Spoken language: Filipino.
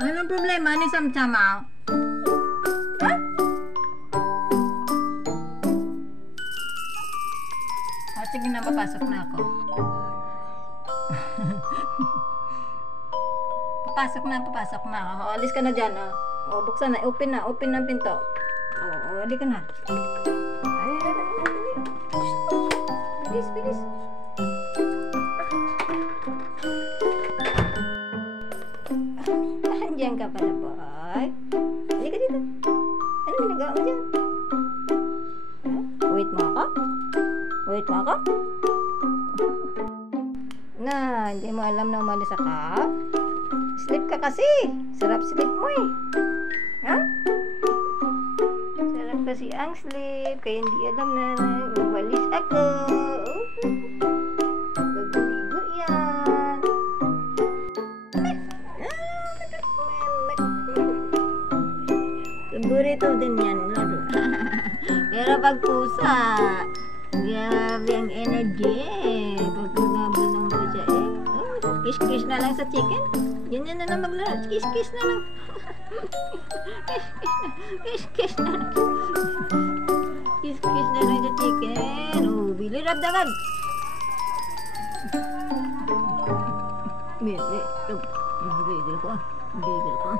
Anong problema ni Samsama? Ha? Sige na, papasok na ako. Papasok na. O, alis ka na dyan, o. O, buksan na, open na ang pinto. O, alis ka na. Ay. Bilis. Diyan ka pala, boy. Halika dito. Ano ginagawa mo dyan? Wait mo ako? Na, hindi mo alam na umalis ka? Sleep ka kasi. Sarap sleep mo eh. Ha? Sarap kasi ang sleep. Kaya hindi alam na umalis ako. Baguligo yan. Paborito din yan, laro. Pero pag pusa, grabe ang energy. Pag gumabol ng pusa, kiss na lang sa chicken. Yan na lang maglaro. Kiss na lang. Kiss na lang. Kiss na lang sa chicken. Oh, bili rabdagan. Bili ko. Gigil ko.